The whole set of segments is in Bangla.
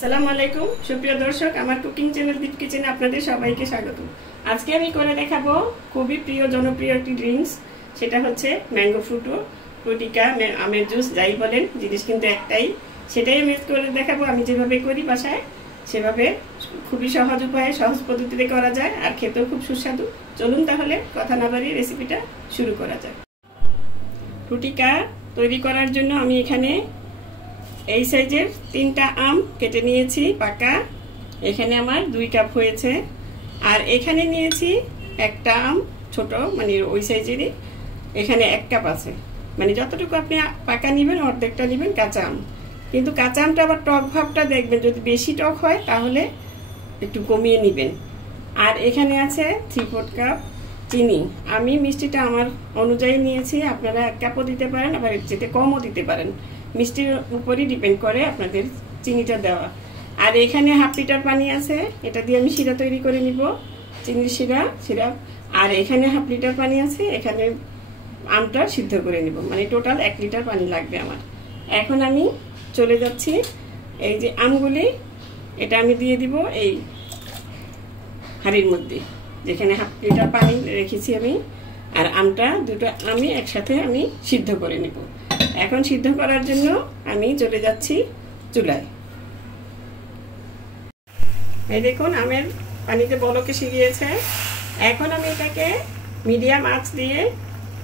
আসসালামু আলাইকুম সুপ্রিয় দর্শক, আমার কুকিং চ্যানেল দীপ কিচেনে আপনাদের সবাইকে স্বাগত। আজকে আমি করে দেখাবো খুবই প্রিয় জনপ্রিয় একটি ড্রিঙ্কস, সেটা হচ্ছে ম্যাঙ্গো ফ্রুটিকা, আমের জুস যাই বলেন, জিনিস কিন্তু একটাই। সেটাই আমি করে দেখাবো আমি যেভাবে করি বাসায়, সেভাবে খুবই সহজ উপায়ে সহজ পদ্ধতিতে করা যায় আর খেতেও খুব সুস্বাদু। চলুন তাহলে কথা না বাড়িয়ে রেসিপিটা শুরু করা যায়। ফ্রুটিকা তৈরি করার জন্য আমি এখানে এই সাইজের 3টা আম কেটে নিয়েছি পাকা, এখানে আমার 2 কাপ হয়েছে। আর এখানে নিয়েছি একটা আম ছোট, মানে ওই সাইজেরই, এখানে 1 কাপ আছে। মানে যতটুকু আপনি পাকা নেবেন অর্ধেকটা নেবেন কাঁচা আম। কিন্তু কাঁচা আমটা আবার টক ভাবটা দেখবেন, যদি বেশি টক হয় তাহলে একটু কমিয়ে নেবেন। আর এখানে আছে 3/4 কাপ চিনি। আমি মিষ্টিটা আমার অনুযায়ী নিয়েছি, আপনারা 1 কাপও দিতে পারেন, আবার এর চেয়ে কমও দিতে পারেন, মিষ্টির উপরই ডিপেন্ড করে আপনাদের চিনিটা দেওয়া। আর এখানে 1/2 লিটার পানি আছে, এটা দিয়ে আমি শিরা তৈরি করে নিব, চিনির শিরা। আর এখানে 1/2 লিটার পানি আছে, এখানে আমটা সিদ্ধ করে নিব, মানে টোটাল 1 লিটার পানি লাগবে আমার। এখন আমি চলে যাচ্ছি, এই যে আমগুলি এটা আমি দিয়ে দিব এই হাঁড়ির মধ্যে, যেখানে 1/2 লিটার পানি রেখেছি আমি। আর আমটা দুটো আমি একসাথে আমি সিদ্ধ করে নিব। এখন সিদ্ধ করার জন্য আমি চলে যাচ্ছি চুলায়। এই দেখুন আমের পানিতে বলক এসে গিয়েছে। এখন আমি এটাকে মিডিয়াম আঁচ দিয়ে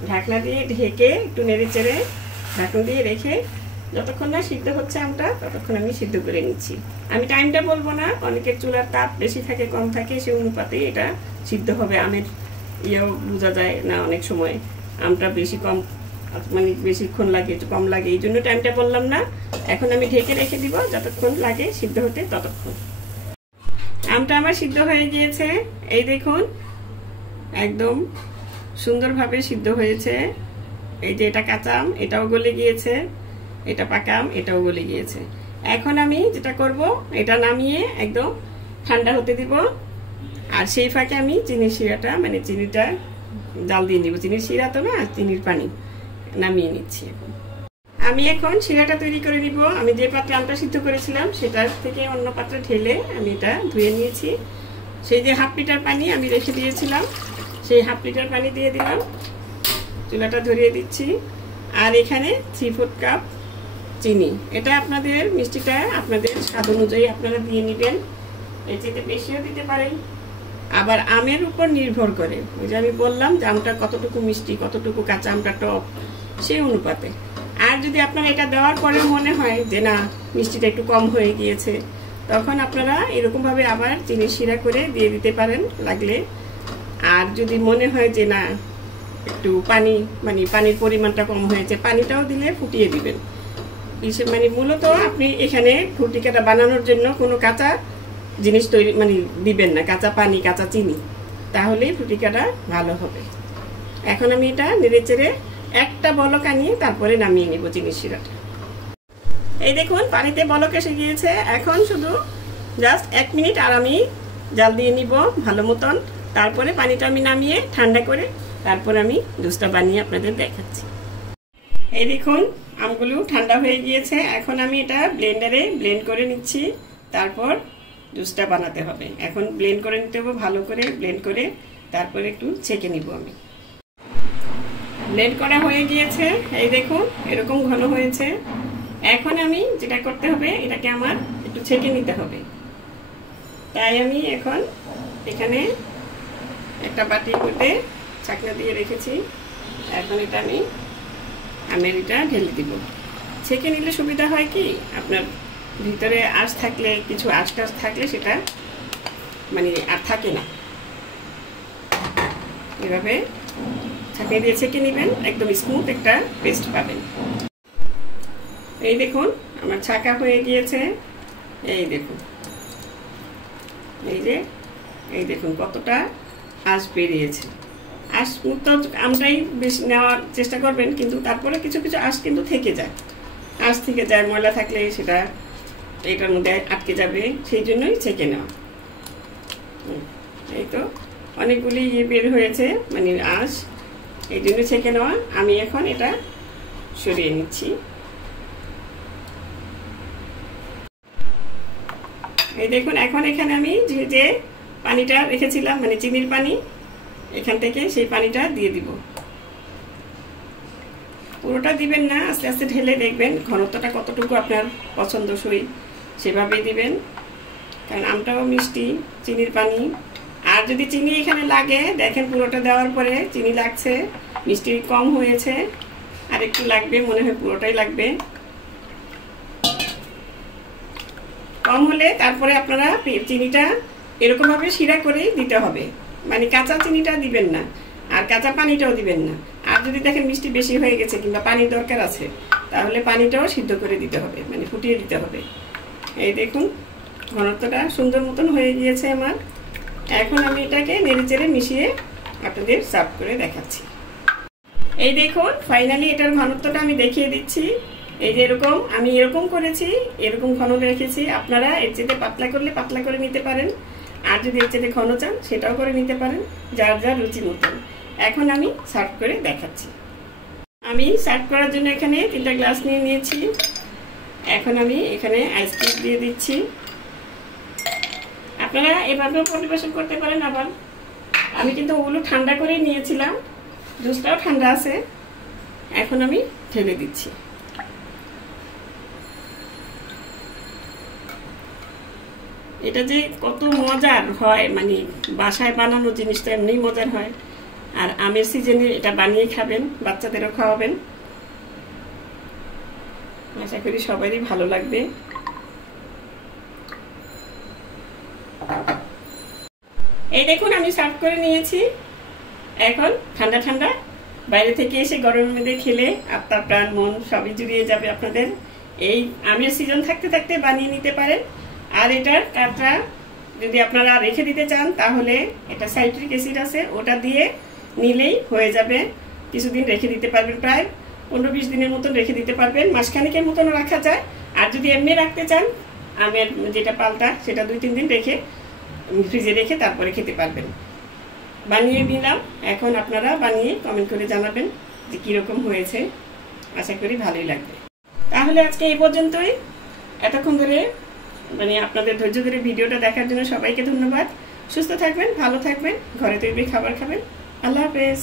ঢাকনা দিয়ে ঢেকে একটু নেড়ে চেড়ে ঢাকনা দিয়ে রেখে যতক্ষণ না সিদ্ধ হচ্ছে আমটা ততক্ষণ আমি সিদ্ধ করে নিচ্ছি। আমি টাইমটা বলবো না, অনেকের চুলার তাপ বেশি থাকে কম থাকে, সে অনুপাতে এটা সিদ্ধ হবে। আমের ইয়েও বোঝা যায় না অনেক সময়, আমটা বেশি কম মানে বেশিক্ষণ লাগে একটু কম লাগে, এই জন্য টাইমটা বললাম না। এখন আমি ঢেকে রেখে দিব যতক্ষণ লাগে সিদ্ধ হতে ততক্ষণ। আমটা আমার সিদ্ধ হয়ে গিয়েছে, এই দেখুন একদম সুন্দরভাবে সিদ্ধ হয়েছে। এই যে এটা কাঁচা আম, এটাও গলে গিয়েছে, এটা পাকা আম, এটাও গলে গিয়েছে। এখন আমি যেটা করব, এটা নামিয়ে একদম ঠান্ডা হতে দিব। আর সেই ফাঁকে আমি চিনির শিরাটা, মানে চিনিটা জাল দিয়ে নিব। চিনির শিরা তো না, চিনির পানি নামিয়ে নিচ্ছি। আমি এখন শিরাটা তৈরি করে নিব। আমি যে পাত্রে আমটা সিদ্ধ করেছিলাম সেটার থেকে অন্য পাত্রে ঢেলে আমি এটা ধুয়ে নিয়েছি। সেই যে 1/2 লিটার পানি আমি রেখে দিয়েছিলাম, সেই 1/2 লিটার পানি দিয়ে দিলাম, চুলাটা ধরিয়ে দিচ্ছি। আর এখানে 3/4 কাপ চিনি, এটা আপনাদের মিষ্টিটা আপনাদের স্বাদ অনুযায়ী আপনারা দিয়ে নেবেন, এর চেয়ে বেশিও দিতে পারেন। আবার আমের উপর নির্ভর করে, ওই যে আমি বললাম যে আমটা কতটুকু মিষ্টি, কতটুকু কাঁচা আমটা টক, সেই অনুপাতে। আর যদি আপনার এটা দেওয়ার পরে মনে হয় যে না মিষ্টিটা একটু কম হয়ে গিয়েছে, তখন আপনারা এরকমভাবে আবার চিনি শিরা করে দিয়ে দিতে পারেন লাগলে। আর যদি মনে হয় যে না একটু মানে পানির পরিমাণটা কম হয়েছে, পানিটাও দিলে ফুটিয়ে দিবেন। মানে মূলত আপনি এখানে ফ্রুটিকাটা বানানোর জন্য কোনো কাঁচা জিনিস তৈরি মানে দিবেন না, কাঁচা পানি কাঁচা চিনি, তাহলেই ফ্রুটিকাটা ভালো হবে। এখন আমি এটা নেড়ে চেড়ে একটা বলক আনিয়ে তারপরে নামিয়ে নিব চিনির শিরাটা। এই দেখুন পানিতে বলক এসে গিয়েছে, এখন শুধু জাস্ট 1 মিনিট আর আমি জাল দিয়ে নিব ভালো মতন। তারপরে পানিটা আমি নামিয়ে ঠান্ডা করে তারপর আমি জুসটা বানিয়ে আপনাদের দেখাচ্ছি। এই দেখুন আমগুলো ঠান্ডা হয়ে গিয়েছে, এখন আমি এটা ব্লেন্ডারে ব্লেন্ড করে নিচ্ছি, তারপর জুসটা বানাতে হবে। এখন ব্লেন্ড করে নিতে হবে, ভালো করে ব্লেন্ড করে তারপরে একটু ছেঁকে নিব আমি। ব্লেন্ড করা হয়ে গিয়েছে, এই দেখুন এরকম ঘন হয়েছে। এখন আমি যেটা করতে হবে, এটাকে আমার একটু ছেঁকে নিতে হবে। তাই আমি এখন এখানে একটা বাটির মধ্যে ছাঁকনা দিয়ে রেখেছি, এখন এটা আমি আমের এটা ঢেলে দিব। ছেঁকে নিলে সুবিধা হয় কি, আপনার ভিতরে আঁশ থাকলে, কিছু আঁশ টাশ থাকলে সেটা মানে আর থাকে না। এভাবে ছাঁকিয়ে দিয়ে ছেঁকে নেবেন, একদম স্মুথ একটা পেস্ট পাবেন। এই দেখুন আমার ছাঁকা হয়ে গিয়েছে, এই দেখুন, এই দেখুন কতটা আঁশ বেরিয়েছে। আঁশ মুক্ত আমটাই বেশি নেওয়ার চেষ্টা করবেন, কিন্তু তারপরে কিছু কিছু আঁশ কিন্তু থেকে যায়, আঁশ থেকে যায়, ময়লা থাকলে সেটা এটার মধ্যে আটকে যাবে, সেই জন্যই ছেঁকে নেওয়া। এই তো অনেকগুলি বের হয়েছে মানে আঁশ, এই জন্য ছেঁকে নেওয়া। আমি এখন এটা সরিয়ে নিচ্ছি। এই দেখুন এখন এখানে আমি যে পানিটা রেখেছিলাম মানে চিনির পানি, এখান থেকে সেই পানিটা দিয়ে দিব। পুরোটা দিবেন না, আস্তে আস্তে ঢেলে দেখবেন ঘনত্বটা কতটুকু আপনার পছন্দসই সেভাবেই দিবেন, কারণ আমটাও মিষ্টি, চিনির পানি। আর যদি চিনি এখানে লাগে, দেখেন পুরোটা দেওয়ার পরে চিনি লাগছে, মিষ্টি কম হয়েছে, আর একটু লাগবে, মনে হয় পুরোটাই লাগবে। কম হলে তারপরে আপনারা চিনিটা এরকমভাবে শিরা করে দিতে হবে, মানে কাঁচা চিনিটা দিবেন না আর কাঁচা পানিটাও দিবেন না। আর যদি দেখেন মিষ্টি বেশি হয়ে গেছে কিংবা পানির দরকার আছে, তাহলে পানিটাও সিদ্ধ করে দিতে হবে, মানে ফুটিয়ে দিতে হবে। এই দেখুন ঘনত্বটা সুন্দর মতন হয়ে গিয়েছে আমার। এখন আমি এটাকে নেড়েচেড়ে মিশিয়ে আপনাদের সার্ভ করে দেখাচ্ছি। এই দেখুন ফাইনালি এটার ঘনত্বটা আমি দেখিয়ে দিচ্ছি। এই যে এরকম আমি এরকম করেছি, এরকম ঘন রেখেছি। আপনারা এর চেয়ে পাতলা করলে পাতলা করে নিতে পারেন, আর যদি এর চেয়ে ঘন চান সেটাও করে নিতে পারেন, যার যার রুচি মতন। এখন আমি সার্ভ করে দেখাচ্ছি। আমি সার্ভ করার জন্য এখানে 3টা গ্লাস নিয়ে নিয়েছি। এখন আমি এখানে আইসক্রিম দিয়ে দিচ্ছি। আপনারা এভাবেও পরিবেশন করতে পারেন। আবার আমি কিন্তু ওগুলো ঠান্ডা করেই নিয়েছিলাম, জুসটাও ঠান্ডা আছে। এখন আমি ঢেলে দিচ্ছি। এটা যে কত মজার হয়, মানে বাসায় বানানো জিনিসটা এমনি মজার হয়। আর আমের সিজনে এটা বানিয়ে খাবেন, বাচ্চাদেরও খাওয়াবেন, আশা করি সবারই ভালো লাগবে। এই দেখুন আমি সার্ভ করে নিয়েছি। এখন ঠান্ডা ঠান্ডা বাইরে থেকে এসে গরমের মধ্যে খেলে আত্মা প্রাণ মন সবই জুড়িয়ে যাবে আপনাদের। এই আমের সিজন থাকতে থাকতে বানিয়ে নিতে পারেন। আর এটার কাঁচা যদি আপনারা রেখে দিতে চান, তাহলে এটা সাইট্রিক অ্যাসিড আছে, ওটা দিয়ে নিলেই হয়ে যাবে। কিছুদিন রেখে দিতে পারবেন, প্রায় 15-20 দিনের মতন রেখে দিতে পারবেন, মাসখানেকের মতন রাখা যায়। আর যদি এমনি রাখতে চান, আমের যেটা পাল্টা সেটা 2-3 দিন রেখে ফ্রিজে রেখে তারপরে খেতে পারবেন। বানিয়ে নিলাম, এখন আপনারা বানিয়ে কমেন্ট করে জানাবেন যে কীরকম হয়েছে। আশা করি ভালোই লাগবে। তাহলে আজকে এই পর্যন্তই। এতক্ষণ ধরে মানে আপনাদের ধৈর্য ধরে ভিডিওটা দেখার জন্য সবাইকে ধন্যবাদ। সুস্থ থাকবেন, ভালো থাকবেন, ঘরে তৈরি খাবার খাবেন। আল্লাহ হাফেজ।